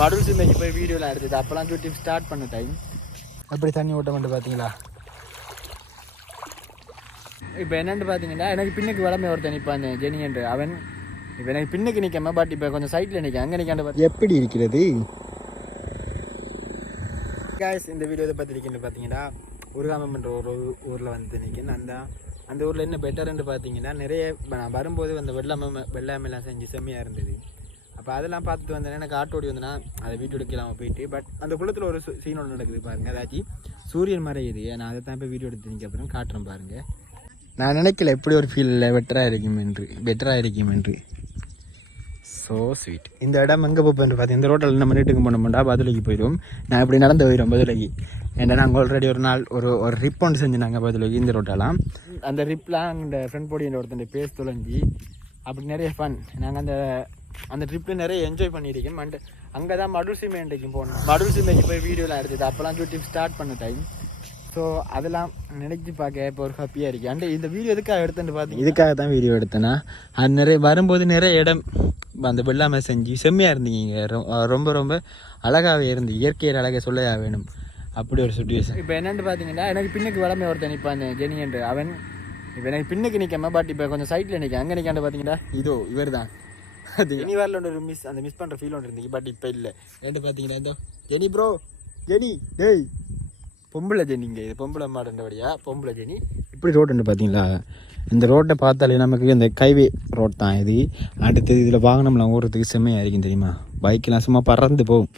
மடுல் சிந்தைக்கு போய் வீடியோலாம் எடுத்தது அப்போலாம் ஷூட்டிங் ஸ்டார்ட் பண்ண டைம் அப்படி தண்ணி ஓட்ட மட்டும் பார்த்தீங்களா? இப்போ என்னன்னு பார்த்தீங்கன்னா எனக்கு பின்னுக்கு வளமே ஒருத்தன் நிற்பான் ஜெனி என்று. அவன் இப்போ எனக்கு பின்னுக்கு நிற்காம பட் இப்போ கொஞ்சம் சைட்டில் நிற்க அங்கே நிற்காண்டு எப்படி இருக்கிறது? காய்ஸ் இந்த வீடியோ பற்றி இருக்குன்னு பார்த்தீங்கன்னா உருகாமன்ற ஒரு ஊரில் வந்து நிற்கிறேன் அந்த அந்த ஊரில் என்ன பெட்டர்ன்னு பார்த்தீங்கன்னா நிறைய நான் வரும்போது அந்த வெள்ளாமை வெள்ளாமைலாம் செஞ்சு செம்மையாக இருந்தது. அப்போ அதெல்லாம் பார்த்துட்டு வந்தேன் எனக்கு ஆட்டோடி வந்தேன்னா அதை வீட்டு எடுக்கலாம் போயிட்டு பட் அந்த குளத்தில் ஒரு சீன் ஒன்று நடக்குது பாருங்கள் அதாச்சும் சூரியன் மறையுது. நான் அதை தான் இப்போ வீடியோ எடுத்ததுக்கு அப்புறம் காட்டுறேன் பாருங்கள் நான் நினைக்கல எப்படி ஒரு ஃபீலில் பெட்டராக இருக்கும் என்று பெட்டராக இருக்கும் என்று. ஸோ ஸ்வீட் இந்த இடம் எங்கே போப்பேன் பார்த்து இந்த ரோட்டில் நம்ம நீட்டுக்கு போனோம்டா பதிலைக்கு போயிடுவோம் நான் இப்படி நடந்து போயிடும் பதிலைக்கு ஏன்னா நாங்கள் ஆல்ரெடி ஒரு நாள் ஒரு ஒரு ரிப் ஒன்று செஞ்சுனாங்க பதிலைக்கு இந்த ரோட்டெல்லாம். அந்த ரிப்லாம் இந்த ஃப்ரெண்ட் போடி ஒருத்தன் பேஸ் தொலைஞ்சி அப்படி நிறைய ஃபன் நாங்கள் அந்த அந்த ட்ரிப்பில் நிறைய என்ஜாய் பண்ணியிருக்கோம் அண்ட் அங்கே தான் மடுல் சிமெண்ட்டுக்கு போனோம். மடுல் சிமெண்ட்க்கு போய் வீடியோலாம் எடுத்தது அப்போலாம் ஷூட்டிங் ஸ்டார்ட் பண்ண டைம் ஸோ அதெல்லாம் நினைச்சு பார்க்க இப்போ ஒரு ஹாப்பியாக இருக்கு அண்ட் இந்த வீடியோ எதுக்காக எடுத்துட்டு பார்த்தீங்க இதுக்காக தான் வீடியோ எடுத்தேன்னா அது நிறைய வரும்போது நிறைய இடம் அந்த வெள்ளாமை செஞ்சு செம்மையாக இருந்தீங்க ரொம்ப ரொம்ப அழகாகவே இருந்து இயற்கையில் அழகை சொல்லயா வேணும். அப்படி ஒரு சுச்சுவேஷன் இப்போ என்னன்னு பார்த்தீங்கன்னா எனக்கு பின்னுக்கு வளமே ஒருத்தன் நிற்பான் ஜெனி என்று. அவன் இப்போ எனக்கு பின்னுக்கு நிற்காம பட் இப்போ கொஞ்சம் சைட்டில் நிற்க அங்கே நிற்காண்டு பார்த்தீங்கன்னா இதோ இவர் தான் அது. இனி வரல ஒரு மிஸ் அந்த மிஸ் பண்ணுற ஃபீல் ஒன்று இருந்துச்சு பட் இப்போ இல்லை. ஏன்ட்டு பார்த்தீங்கன்னா இதோ ஜெனி ப்ரோ ஜெனி டேய். பொம்பளை ஜெனிங்க இது பொம்பளை மாடுன்றபடியா? பொம்பளை ஜெனி இப்படி ரோடுன்னு பார்த்தீங்களா இந்த ரோட்டை பார்த்தாலே நமக்கு இந்த கைவே ரோட் தான் இது. அடுத்தது இதில் வாகனம்லாம் ஓடுறதுக்கு செம்மையாக இருக்கும் தெரியுமா? பைக்கெலாம் சும்மா பறந்து போகும்.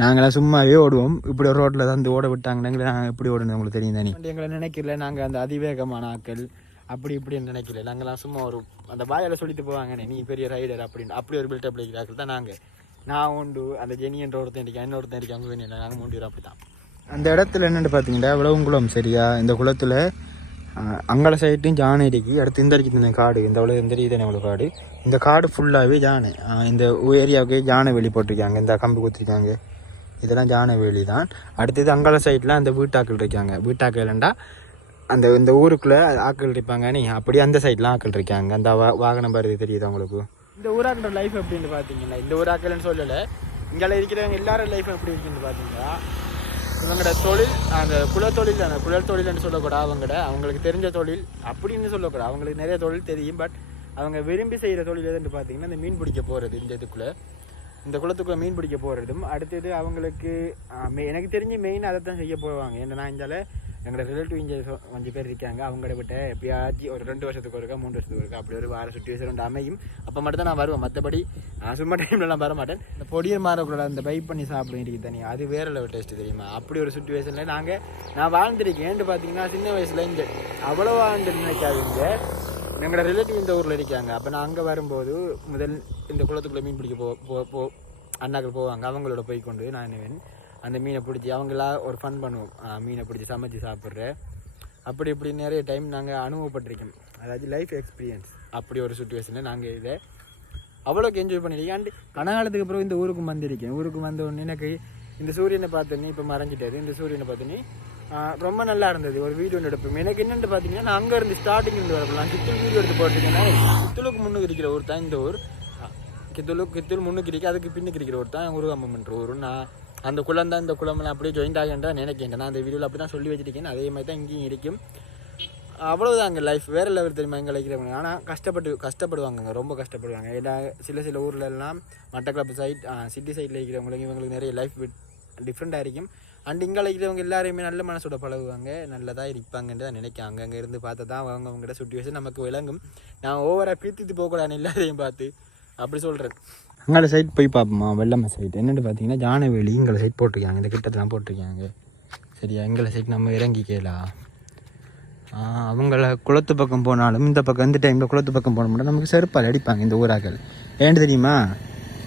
நாங்களாம் சும்மாவே ஓடுவோம். இப்படி ஒரு ரோட்டில் தான் வந்து ஓட விட்டாங்கன்னா நாங்கள் எப்படி ஓடணும் உங்களுக்கு தெரியும் தானே? எங்களை நினைக்கல. நாங்கள் அந்த அதிவேகமான ஆட்கள் அப்படி இப்படின்னு நினைக்கல. நாங்களாம் சும்மா ஒரு அந்த வாயால் சொல்லிட்டு போவாங்கண்ணே நீ பெரிய ரைடர் அப்படின்னு. அப்படி ஒரு பில்டப் இருக்கிறார்கள் தான் நாங்கள் நான் உண்டு அந்த ஜெனி என்ற ஒருத்தன் இருக்கேன் என்ன ஒருத்தன் இருக்கேன் அவங்க வேணும் நாங்கள் மூன்று அப்படி தான் அந்த இடத்துல என்னென்னு பார்த்தீங்கன்னா விளவங்குளம் சரியா? இந்த குளத்தில் அங்கல சைட்டும் ஜானை இருக்கு. அடுத்து இந்த இருக்கு இந்த காடு இந்த அவ்வளோ இந்த தானே அவ்வளோ காடு? இந்த காடு ஃபுல்லாகவே ஜானை இந்த ஏரியாவுக்கு ஜானை வேலி போட்டிருக்காங்க இந்த கம்பி குத்திருக்காங்க. இதெல்லாம் ஜானை வேலி தான் அடுத்தது அங்கல சைடில் அந்த வீட்டாக்கள் இருக்காங்க. வீட்டாக்கள் இல்லைண்டா அந்த இந்த ஊருக்குள்ளே ஆக்கள் இருப்பாங்க நீ அப்படியே அந்த சைட்லாம் ஆக்கள் இருக்காங்க அந்த வா- வாகனம் வருது தெரியுது உங்களுக்கு? இந்த ஊராக்கிற லைஃப் எப்படின்னு பார்த்தீங்கன்னா இந்த ஊராக்கள்னு சொல்லலை. இங்கே இருக்கிறவங்க எல்லாரும் லைஃப் எப்படி இருக்குன்னு பார்த்தீங்கன்னா இவங்களோட தொழில் அந்த குலத்தொழில் அந்த குழல் தொழில்னு சொல்லக்கூடாது அவங்களோட அவங்களுக்கு தெரிஞ்ச தொழில் அப்படின்னு சொல்லக்கூடாது அவங்களுக்கு நிறைய தொழில் தெரியும். பட் அவங்க விரும்பி செய்கிற தொழில் எதுன்னு பார்த்தீங்கன்னா இந்த மீன் பிடிக்க போகிறது இந்த இதுக்குள்ளே. இந்த குளத்துக்குள்ளே மீன் பிடிக்க போகிறதும் அடுத்தது அவங்களுக்கு மெ- எனக்கு தெரிஞ்சு மெயின் அதை தான் செய்ய போவாங்க. ஏன்னா நான் இந்தால எங்களோட ரிலேட்டிவ் இங்கே கொஞ்சம் பேர் இருக்காங்க. அவங்கள விட்ட எப்பயாச்சும் ஒரு ரெண்டு வருஷத்துக்கு ஒருக்கா மூணு வருஷத்துக்கு ஒருக்கா. அப்படி ஒரு வார சுச்சுவேஷன் ஒன்று அமையும். அப்போ மட்டும் தான் நான் வருவேன். மற்றபடி நான் சும்மா டைம்லலாம் வர மாட்டேன் இந்த பொடியர் மாறக்கூட அந்த பைப் பண்ணி சாப்பிடுங்க இருக்கு தனி. அது வேற லெவல் டேஸ்ட் தெரியுமா? அப்படி ஒரு சுச்சுவேஷனில் நாங்கள் நான் வாழ்ந்துருக்கேன். ஏன்னு பார்த்தீங்கன்னா சின்ன வயசுல இங்கே அவ்வளோ ஆண்டு நினைக்காதீங்க. எங்களோட ரிலேட்டிவ் இந்த ஊரில் இருக்காங்க. அப்போ நான் அங்கே வரும்போது முதல் இந்த குளத்துக்குள்ளே மீன் பிடிக்க போ போ அண்ணாக்கள் போவாங்க. அவங்களோட போய் கொண்டு நான் என்னவேன் அந்த மீனை பிடிச்சி அவங்களா ஒரு ஃபன் பண்ணுவோம். மீனை பிடிச்சி சமைச்சு சாப்பிட்ற. அப்படி இப்படி நிறைய டைம் நாங்கள் அனுபவப்பட்டிருக்கோம். அதாவது லைஃப் எக்ஸ்பீரியன்ஸ் அப்படி ஒரு சுச்சுவேஷனில் நாங்கள் இதை அவ்வளோக்கு என்ஜாய் பண்ணியிருக்கேன் அண்ட் கனகாலத்துக்கு அப்புறம் இந்த ஊருக்கு வந்திருக்கேன். ஊருக்கு வந்த உடனே எனக்கு இந்த சூரியனை பார்த்தோன்னே இப்போ மறைஞ்சிட்டாரு. இந்த சூரியனை பார்த்தோன்னே ரொம்ப நல்லா இருந்தது. ஒரு வீடியோ ஒன்று எடுப்போம். எனக்கு என்னென்னு பார்த்தீங்கன்னா நான் அங்கேருந்து ஸ்டார்டிங் இருந்து வரப்பலாம் சித்தூர் வீடியோ எடுத்து போட்டிருக்கேன்னா சித்தூருக்கு முன்னுக்கு இருக்கிற ஊர் தான் இந்த ஊர். கித்தூர் கித்தூர் முன்னுக்கு இருக்கு. அதுக்கு பின்னுக்கு இருக்கிற ஊர் தான் உருவாமன்ற ஊர் நான் அந்த குளம் தான் இந்த குளம்லாம் அப்படியே ஜாயின்ட் ஆகின்றா நினைக்கிறேன் நான் அந்த வீடியோவில் அப்படி தான் சொல்லி வச்சிருக்கேன். அதே மாதிரி தான் இங்கேயும் இருக்கும். அவ்வளோதான் அங்கே லைஃப் வேறு லெவல் தெரியுமா எங்கே இருக்கிறவங்க? ஆனால் கஷ்டப்பட்டு கஷ்டப்படுவாங்கங்க. ரொம்ப கஷ்டப்படுவாங்க. எல்லா சில சில ஊர்ல எல்லாம் மட்டக்களப்பு சைட் சிட்டி சைடில் இருக்கிறவங்களுக்கு இவங்களுக்கு நிறைய லைஃப் டிஃப்ரெண்ட்டாக இருக்கும். அண்ட் இங்கே அழைக்கிறவங்க எல்லாருமே நல்ல மனசோட பழகுவாங்க. நல்லதாக இருப்பாங்கன்னு தான் நினைக்கிறேன். அங்கங்கே இருந்து பார்த்தா தான் அவங்க அவங்களோட சுச்சுவேஷன் நமக்கு விளங்கும். நான் ஓவராக பீத்திட்டு போகக்கூடாது எல்லாரையும் பார்த்து. அப்படி சொல்கிறேன் அங்கே சைட் போய் பார்ப்போமா வெள்ளம்மை சைட் என்னென்னு பார்த்தீங்கன்னா ஜானவேலி இங்கே சைட் போட்டிருக்காங்க. இந்த கிட்டத்தெல்லாம் போட்டிருக்காங்க. சரியா? எங்களை சைட் நம்ம இறங்கிக்கலாம் அவங்கள குளத்து பக்கம் போனாலும் இந்த பக்கம் இந்த டைமில் குளத்து பக்கம் போன மட்டும் நமக்கு செருப்பால் அடிப்பாங்க இந்த ஊராக்கள். ஏன்னு தெரியுமா?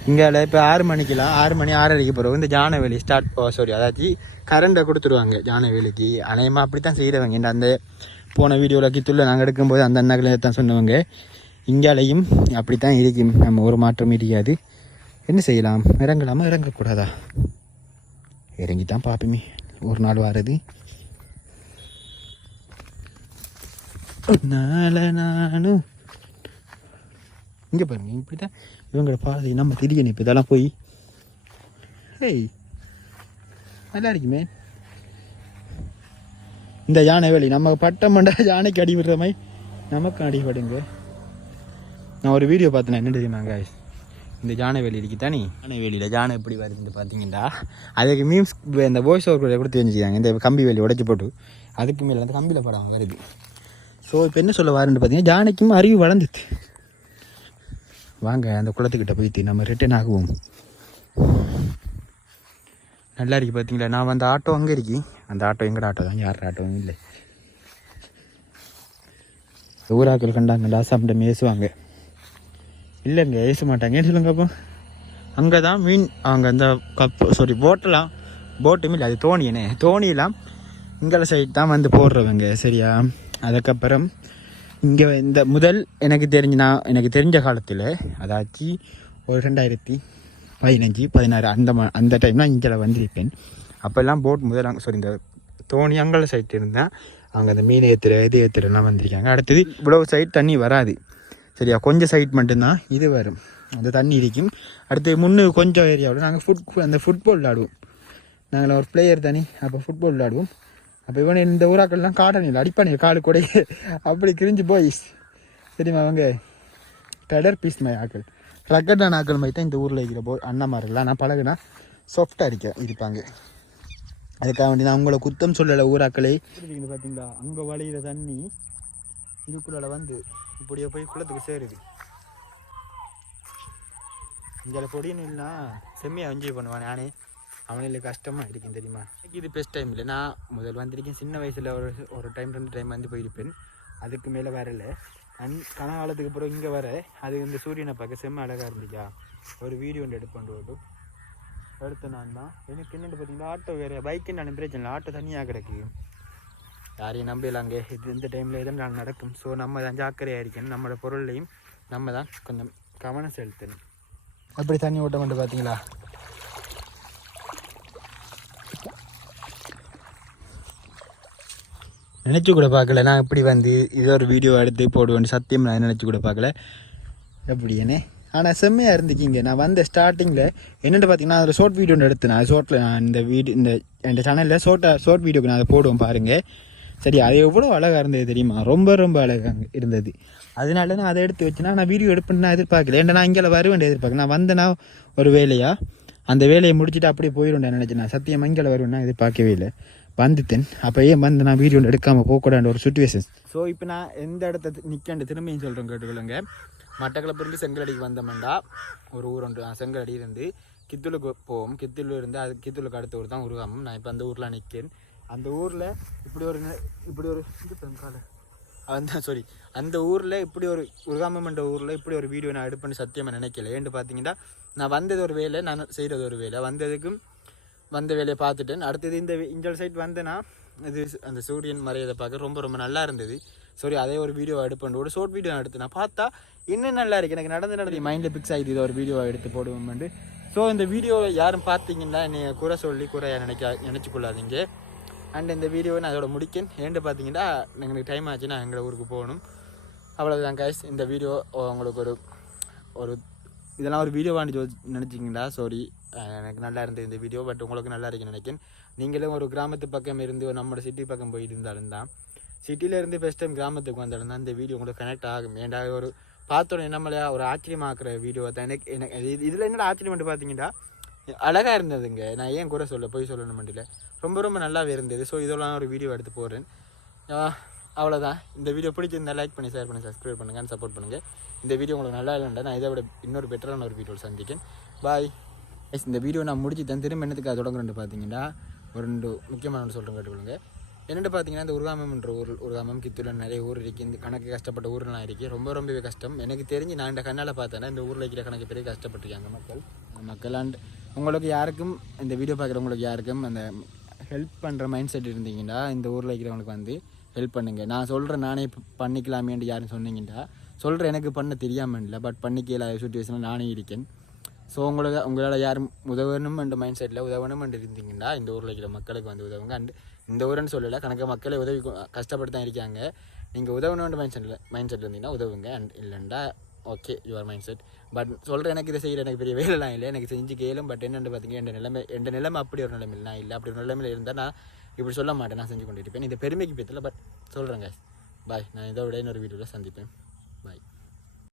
இங்கே இப்போ ஆறு மணிக்கெலாம் ஆறு மணி ஆறரைக்கு பிறகு இந்த ஜானவேலி ஸ்டார்ட் சாரி அதாச்சு கரண்டை கொடுத்துருவாங்க ஜானவேலிக்கு. அநேகமாக அப்படி தான் செய்கிறவங்க அந்த போன வீடியோவில் கித்துள்ள நாங்கள் எடுக்கும்போது அந்த அண்ணாக்களை தான் சொன்னவங்க. இங்காலையும் அப்படி தான் இருக்கும் நம்ம ஒரு மாற்றம் இடியாது. என்ன செய்யலாம்? இறங்கலாமா? இறங்கக்கூடாதா? இறங்கி தான் பார்ப்போமே. ஒரு நாள் வர்றது நாள நானும் இங்கே பாருங்க இப்படி தான் இவங்களோட பாதை நம்ம திடீர்னு இப்போ இதெல்லாம் போய். ஹேய் நல்லா இருக்குமே. இந்த யானை வேலி நம்ம பட்டம் மண்ட யானைக்கு அடிபடுற மாதிரி நமக்கு அடிபடுங்க. நான் ஒரு வீடியோ பார்த்தேன். என்ன தெரியுமா இந்த யானை வேலி இருக்கு தானே. யானை வேலியில் ஜானை எப்படி வருதுன்னு பார்த்தீங்கன்னா அதுக்கு மீம்ஸ் இந்த வாய்ஸ் ஓவர் கூட கூட தெரிஞ்சுக்காங்க இந்த கம்பி வேலி உடைச்சி போட்டு அதுக்கு மேலே அந்த கம்பியில் படம் வருது. ஸோ இப்போ என்ன சொல்ல வாருன்னு பார்த்தீங்கன்னா ஜானைக்கும் அறிவு வளர்ந்துச்சு வாங்க அந்த குளத்துக்கிட்ட போயிட்டு நம்ம ரிட்டர்ன் ஆகுவோம். நல்லா இருக்கு பார்த்தீங்களா? நான் அந்த ஆட்டோ அங்கே இருக்கு. அந்த ஆட்டோ எங்கட ஆட்டோ தான்? யார் ஆட்டோவும் இல்லை. ஊராக்கள் கண்டாங்கண்டா சாப்பிட்டு மேசுவாங்க. இல்லைங்க ஏச மாட்டாங்க. ஏன் சொல்லுங்க அப்போ? அங்கே தான் மீன் அவங்க அந்த கப் சாரி போட்டெல்லாம் போட்டும் இல்லை அது தோணியனே தோணியெல்லாம் இங்கே சைட் தான் வந்து போடுறவங்க சரியா? அதுக்கப்புறம் இங்கே இந்த முதல் எனக்கு தெரிஞ்ச நான் எனக்கு தெரிஞ்ச காலத்தில் அதாச்சு ஒரு ரெண்டாயிரத்தி பதினஞ்சு பதினாறு அந்த மா அந்த டைம் நான் இங்கே வந்திருப்பேன். அப்போல்லாம் போட் முதல் அங்கே சாரி இந்த தோணி அங்கே சைட் இருந்தால் அங்கே அந்த மீன் ஏற்றுற இது ஏற்றுறலாம் வந்திருக்காங்க. அடுத்தது இவ்வளோ சைட் தண்ணி வராது. சரியா? கொஞ்சம் சைட் மட்டும்தான். இது வரும். அந்த தண்ணி இருக்கும் அடுத்து முன்னு கொஞ்சம் ஏரியாவில் நாங்கள் ஃபுட் அந்த ஃபுட்பால் விளாடுவோம். நாங்கள் ஒரு பிளேயர் தனி. அப்போ ஃபுட்பால் விளாடுவோம். அப்போ இவன் இந்த ஊராக்கள்லாம் காட்டணியில் அடிப்பானே காலு கூட. அப்படி கிரிஞ்சு போய் சரிம்மா அவங்க டெடர் பீஸ் மை ஆக்கள். ரக்கட்டான ஆக்கள் மாதிரி தான் இந்த ஊரில் இருக்கிற போ அண்ணாமாரெல்லாம் நான் பழகுனா சாஃப்டாக இருக்க இருப்பாங்க அதுக்காக வேண்டி நான் உங்களை குத்தம் சொல்லலை ஊராக்களே. பார்த்தீங்களா அங்கே வளையிற தண்ணி இதுக்குள்ளால் வந்து இப்படியே போய் குளத்துக்கு சேருது. இங்கே பொடின்னு இல்லைனா செம்மையாக என்ஜாய் பண்ணுவான் நானே அவனில் கஷ்டமாக இருக்கும் தெரியுமா? எனக்கு இது பெஸ்ட் டைம் இல்லை. நான் முதல் வந்திருக்கேன். சின்ன வயசில் ஒரு ஒரு டைம் ரெண்டு டைம் வந்து போயிருப்பேன். அதுக்கு மேலே வரல. அந் கனகாலத்துக்கு அப்புறம் இங்கே வர அது இந்த சூரியனை பார்க்க செம்ம அழகாக இருந்துச்சா? ஒரு வீடியோ ஒன்று எடுப்பேன் ஒரு அடுத்த நான் தான். எனக்கு என்னென்னு பார்த்தீங்கன்னா ஆட்டோ வேறு. பைக்குன்னு நான் பிரச்சனை ஆட்டோ தனியாக கிடக்கு. யாரையும் நம்பலாங்க இது இந்த டைமில் எதுவும் நான் நடக்கும் ஸோ நம்ம தான் ஜாக்கிரதையாக இருக்கணும் நம்மளோட பொருளையும் நம்ம தான் கொஞ்சம் கவனம் செலுத்தணும். அப்படி தண்ணி ஓட்ட மட்டும் பார்த்தீங்களா நினச்சி கூட பார்க்கல. நான் இப்படி வந்து இதோ ஒரு வீடியோ எடுத்து போடுவேன் சத்தியம் நான் நினச்சி கூட பார்க்கல. எப்படி ஆனால் செம்மையாக இருந்துக்கிங்க நான் வந்த ஸ்டார்டிங்கில் என்னென்னு பார்த்தீங்கன்னா அதில் ஷார்ட் வீடியோ ஒன்று எடுத்தேன். நான் ஷார்ட்டில் நான் இந்த வீடியோ இந்த என் சேனலில் ஷார்ட்டாக ஷார்ட் வீடியோக்கு நான் அதை போடுவேன் பாருங்கள் சரி அது எவ்வளோ அழகாக இருந்தது தெரியுமா? ரொம்ப ரொம்ப அழகாக இருந்தது. அதனால நான் அதை எடுத்து வச்சுனா நான் வீடியோ எடுப்பேன்னு நான் எதிர்பார்க்கல. ஏன்னா நான் இங்கே வருவேன் எதிர்பார்க்கல. நான் வந்தேன்னா ஒரு வேலையாக அந்த வேலையை முடிச்சுட்டு அப்படியே போயிடுவேன் நினச்சேன். நான் சத்தியம் இங்கே வருவேன் நான் எதிர்பார்க்கவே இல்லை. வந்துட்டேன். அப்போ ஏன் வந்து நான் வீடியோ எடுக்காமல் போகக்கூடாது ஒரு சுச்சுவேஷன் ஸோ இப்போ நான் எந்த இடத்த நிற்கண்டு திரும்பியும் சொல்கிறேன் கேட்டுக்கொள்ளுங்க. மட்டக்களப்பிலிருந்து செங்கலடிக்கு வந்தோம்டா. ஒரு ஊர் ஒன்று. செங்கலடி இருந்து கித்தூலுக்கு போவோம். கித்துலு இருந்து அது கித்தூலுக்கு அடுத்த ஊர் தான் உருவாமம் நான் இப்போ அந்த ஊரில் நிற்கேன் அந்த ஊரில் இப்படி ஒரு நெ- இப்படி ஒரு இது பெண்கால அந்த சாரி அந்த ஊரில் இப்படி ஒரு உருகாமன்ற ஊரில் இப்படி ஒரு வீடியோ நான் எடுப்பேன்னு சத்தியமாக நினைக்கல. ஏன்னு பார்த்தீங்கன்னா நான் வந்தது ஒரு வேலை நான் செய்கிறது ஒரு வேலை வந்ததுக்கும் வந்த வேலையை பார்த்துட்டேன். அடுத்தது இந்த இந்த சைட் வந்தேன்னா இது அந்த சூரியன் மறையதை பார்க்க ரொம்ப ரொம்ப நல்லா இருந்தது. சாரி அதே ஒரு வீடியோ எடுப்பேன். ஒரு ஷார்ட் வீடியோ எடுத்து நான் பார்த்தா இன்னும் நல்லா இருக்குது எனக்கு நடந்து நடந்து மைண்டில் பிக்ஸ் ஆகிடுது இதை ஒரு வீடியோ எடுத்து போடுவோம்ண்டு ஸோ இந்த வீடியோ யாரும் பார்த்தீங்கன்னா என்னை குறை சொல்லி குறையாக நினைக்க நினச்சிக்கொள்ளாதீங்க அண்ட் இந்த வீடியோவை நான் அதோட முடிக்கேன். ஏன்னு பார்த்தீங்கன்னா எங்களுக்கு டைம் ஆச்சு நான் எங்கள் ஊருக்கு போகணும். அவ்வளோதான் கைஸ் இந்த வீடியோ உங்களுக்கு ஒரு ஒரு இதெல்லாம் ஒரு வீடியோ வாண்டி நினச்சிங்களா சாரி எனக்கு நல்லா இருந்தது இந்த வீடியோ பட் உங்களுக்கு நல்லா இருக்குன்னு நினைக்கிறேன் நீங்களும் ஒரு கிராமத்து பக்கம் இருந்து நம்மளோட சிட்டி பக்கம் போயிட்டு இருந்தாலும் தான் சிட்டியிலேருந்து ஃபஸ்ட் டைம் கிராமத்துக்கு வந்தாலும் தான் இந்த வீடியோ உங்களுக்கு கனெக்ட் ஆகும். ஏன்டா ஒரு பார்த்தோன்னே நம்மளையா ஒரு ஆச்சரியமாக்குற வீடியோ தான். எனக்கு எனக்கு இது- இதில் என்னடா ஆச்சரியம் பார்த்தீங்கன்னா அழகாக இருந்ததுங்க. நான் ஏன் கூட சொல்ல போய் சொல்லணும் மண்டியில் ரொம்ப ரொம்ப நல்லாவே இருந்தது. ஸோ இதெல்லாம் ஒரு வீடியோ எடுத்து போடுறேன். அவ்வளோதான் இந்த வீடியோ பிடிச்சிருந்தா லைக் பண்ணி ஷேர் பண்ணி சப்ஸ்கிரைப் பண்ணுங்கன்னு சப்போர்ட் பண்ணுங்கள் இந்த வீடியோ உங்களுக்கு நல்லா இல்லைண்டா நான் இதை விட இன்னொரு பெட்டரான ஒரு வீடியோ சந்திக்கேன் பாய் எஸ் இந்த வீடியோ நான் முடிச்சு தான் திரும்ப என்னத்துக்கு அது தொடங்குறேன் பார்த்தீங்கன்னா ஒரு ரெண்டு முக்கியமான ஒன்று சொல்கிறேன் கேட்டுக்கொள்ளுங்க. என்னென்னு பார்த்தீங்கன்னா இந்த உருகாமம்ன்ற ஊர் உருகாமம் கித்தூரில் நிறைய ஊர் இருக்குது இந்த கணக்கு கஷ்டப்பட்ட ஊர்லாம் இருக்குது ரொம்ப ரொம்பவே கஷ்டம். எனக்கு தெரிஞ்சு நான் இந்த கண்ணால் பார்த்தேன்னா இந்த ஊரில் இருக்கிற கணக்கு பெரிய கஷ்டப்பட்டிருக்காங்க மக்கள். மக்கள் அண்ட் உங்களுக்கு யாருக்கும் இந்த வீடியோ பார்க்குறவங்களுக்கு யாருக்கும் அந்த ஹெல்ப் பண்ணுற மைண்ட் செட் இருந்தீங்கன்னா இந்த ஊரில் இருக்கிறவங்களுக்கு வந்து ஹெல்ப் பண்ணுங்கள் நான் சொல்கிறேன் நானே பண்ணிக்கலாமேன்ட்டு யாரும் சொன்னீங்கன்னா சொல்கிறேன் எனக்கு பண்ண தெரியாமல் இல்லை பட் பண்ணிக்கல சுச்சுவேஷனில் நானே இருக்கேன். ஸோ உங்களுக்கு உங்களால் யாரும் உதவணும் என்ற மைண்ட் செட்டில் உதவணும் என்று இருந்தீங்கன்னா இந்த ஊரில் இருக்கிற மக்களுக்கு வந்து உதவுங்க. அண்ட் இந்த ஊருன்னு சொல்லலை கணக்கு மக்களை உதவி கஷ்டப்பட்டு தான் இருக்காங்க. நீங்கள் உதவணுன்ற மைண்ட் செட்டில் மைண்ட் செட்டில் இருந்தீங்கன்னா உதவுங்க. அண்ட் இல்லைண்டா okay your mind set but சொல்கிறேன் எனக்கு இதை செய்கிற எனக்கு பெரிய வேலைலாம் இல்லை. எனக்கு செஞ்சு கேளும். பட் என்னென்னு பார்த்தீங்கன்னா என் நிலைமை என் நிலைமை அப்படி ஒரு நிலைமையில் நான் இல்லை. அப்படி ஒரு நிலைமையில் இருந்தால் நான் இப்படி சொல்ல மாட்டேன். நான் செஞ்சு கொண்டு இருப்பேன் இந்த பெருமைக்கு பற்றில பட் சொல்கிறேங்க பாய் நான் இதோட இன்னொரு வீடியோவில் சந்திப்பேன்.